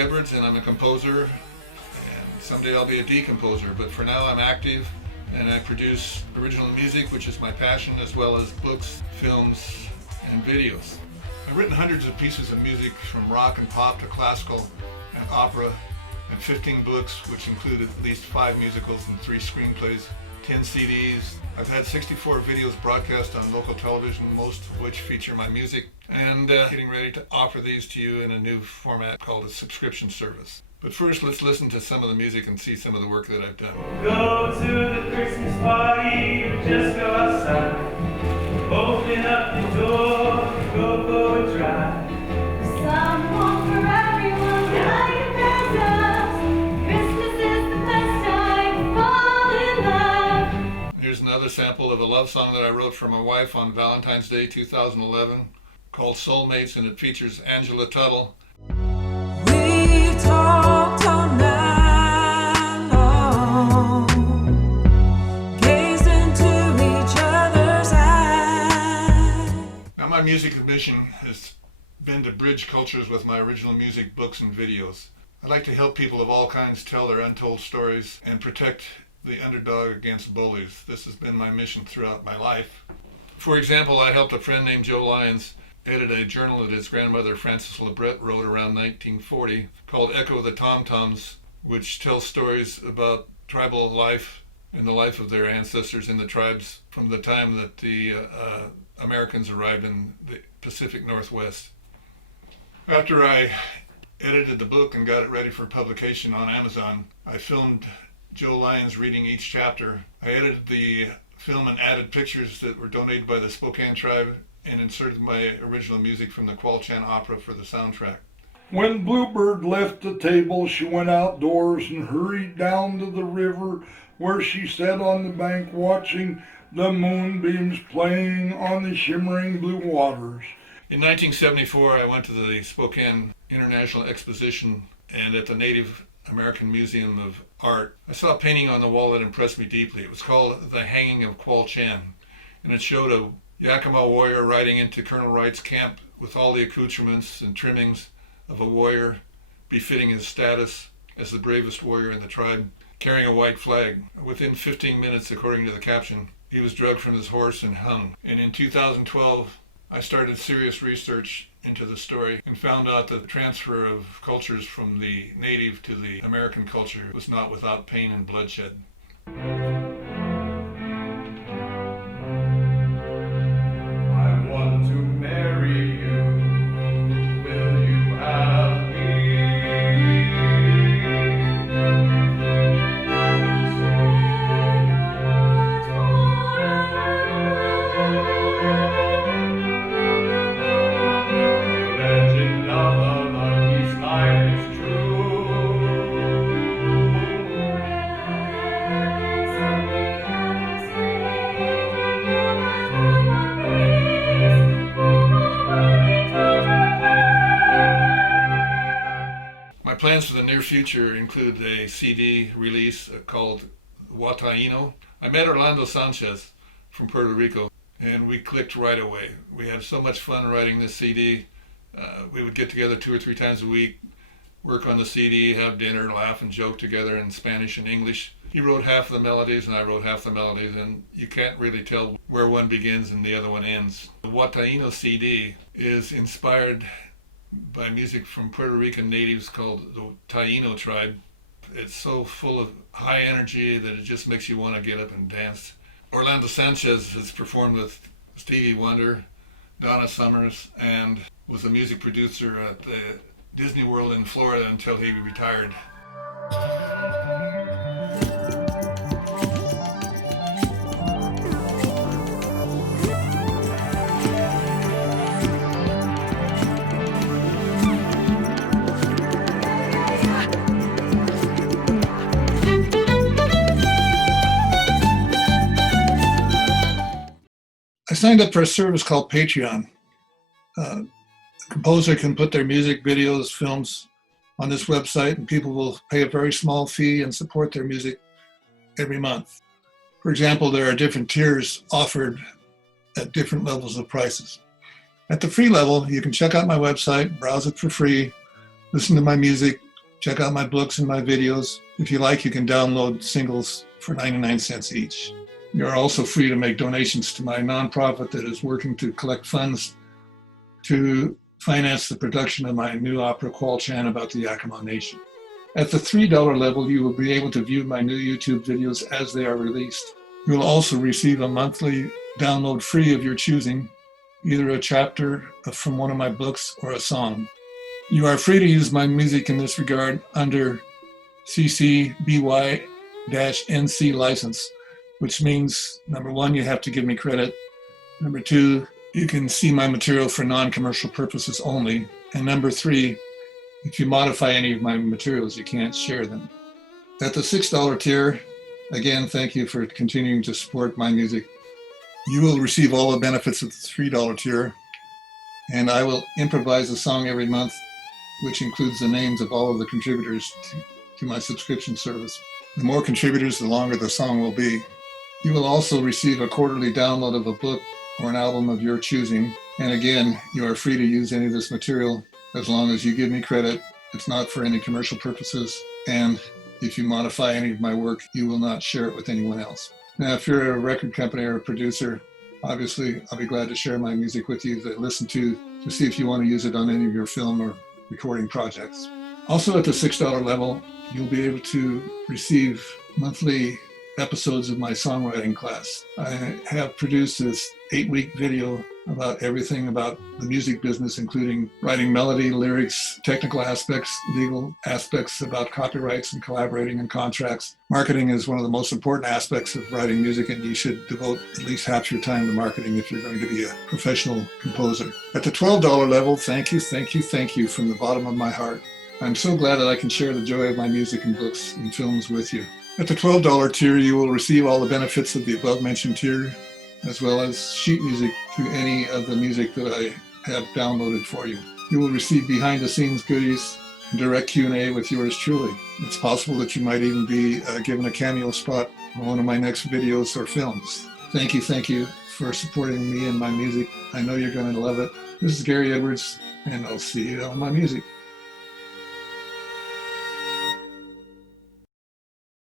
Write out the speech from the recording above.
Ray Edwards, and I'm a composer, and someday I'll be a decomposer, but for now I'm active, and I produce original music, which is my passion, as well as books, films, and videos. I've written hundreds of pieces of music, from rock and pop to classical and opera, and 15 books, which include at least 5 musicals and 3 screenplays, 10 CDs. I've had 64 videos broadcast on local television, most of which feature my music, and getting ready to offer these to you in a new format called a subscription service. But first, let's listen to some of the music and see some of the work that I've done. Go to the Christmas party or just go outside. Open up the door, go for a drive. Someone for everyone, like presents. Christmas is the best time to fall in love. Here's another sample of a love song that I wrote for my wife on Valentine's Day 2011 called Soulmates, and it features Angela Tuttle. We talked all night long, gazed into each other's eyes. Now, my music mission has been to bridge cultures with my original music, books, and videos. I like to help people of all kinds tell their untold stories and protect the underdog against bullies. This has been my mission throughout my life. For example, I helped a friend named Joe Lyons edit a journal that his grandmother Frances Lebret wrote around 1940 called Echo of the Tom-Toms, which tells stories about tribal life and the life of their ancestors in the tribes from the time that the Americans arrived in the Pacific Northwest. After I edited the book and got it ready for publication on Amazon, I filmed Joe Lyons reading each chapter. I edited the film and added pictures that were donated by the Spokane tribe and inserted my original music from the Qual-Chan Opera for the soundtrack. When Bluebird left the table, she went outdoors and hurried down to the river, where she sat on the bank watching the moonbeams playing on the shimmering blue waters. In 1974, I went to the Spokane International Exposition, and at the Native American Museum of Art, I saw a painting on the wall that impressed me deeply. It was called The Hanging of Qual-Chan, and it showed a Yakima warrior riding into Colonel Wright's camp with all the accoutrements and trimmings of a warrior befitting his status as the bravest warrior in the tribe, carrying a white flag. Within 15 minutes, according to the caption, he was dragged from his horse and hung. And in 2012, I started serious research into the story and found out that the transfer of cultures from the native to the American culture was not without pain and bloodshed. I want to marry you. Will you have legend of the monkey's life is true. My plans for the near future include a CD release called Wataino. I met Orlando Sanchez from Puerto Rico, and we clicked right away. We had so much fun writing this CD. We would get together 2 or 3 times a week, work on the CD, have dinner, laugh and joke together in Spanish and English. He wrote half of the melodies and I wrote half the melodies, and you can't really tell where one begins and the other one ends. The Wataino CD is inspired by music from Puerto Rican natives called the Taino tribe. It's so full of high energy that it just makes you want to get up and dance. Orlando Sanchez has performed with Stevie Wonder, Donna Summers, and was a music producer at the Disney World in Florida until he retired. I signed up for a service called Patreon. A composer can put their music, videos, films on this website, and people will pay a very small fee and support their music every month. For example, there are different tiers offered at different levels of prices. At the free level, you can check out my website, browse it for free, listen to my music, Check out my books and my videos. If you like, you can download singles for 99 cents each. You're also free to make donations to my nonprofit that is working to collect funds to finance the production of my new opera Qual Chan about the Yakama Nation. At the $3 level, you will be able to view my new YouTube videos as they are released. You will also receive a monthly download free of your choosing, either a chapter from one of my books or a song. You are free to use my music in this regard under CC BY-NC license, which means, number one, you have to give me credit. Number two, you can see my material for non-commercial purposes only. And number three, if you modify any of my materials, you can't share them. At the $6 tier, again, thank you for continuing to support my music. You will receive all the benefits of the $3 tier, and I will improvise a song every month, which includes the names of all of the contributors to my subscription service. The more contributors, the longer the song will be. You will also receive a quarterly download of a book or an album of your choosing. And again, you are free to use any of this material as long as you give me credit. It's not for any commercial purposes. And if you modify any of my work, you will not share it with anyone else. Now, if you're a record company or a producer, obviously, I'll be glad to share my music with you to listen to see if you want to use it on any of your film or recording projects. Also at the $6 level, you'll be able to receive monthly episodes of my songwriting class. I have produced this 8-week video about everything about the music business, including writing melody, lyrics, technical aspects, legal aspects about copyrights and collaborating and contracts. Marketing is one of the most important aspects of writing music, and you should devote at least half your time to marketing if you're going to be a professional composer. At the $12 level, thank you from the bottom of my heart. I'm so glad that I can share the joy of my music and books and films with you. At the $12 tier, you will receive all the benefits of the above-mentioned tier, as well as sheet music to any of the music that I have downloaded for you. You will receive behind-the-scenes goodies and direct Q&A with yours truly. It's possible that you might even be given a cameo spot on one of my next videos or films. Thank you for supporting me and my music. I know you're going to love it. This is Gary Edwards, and I'll see you on my music.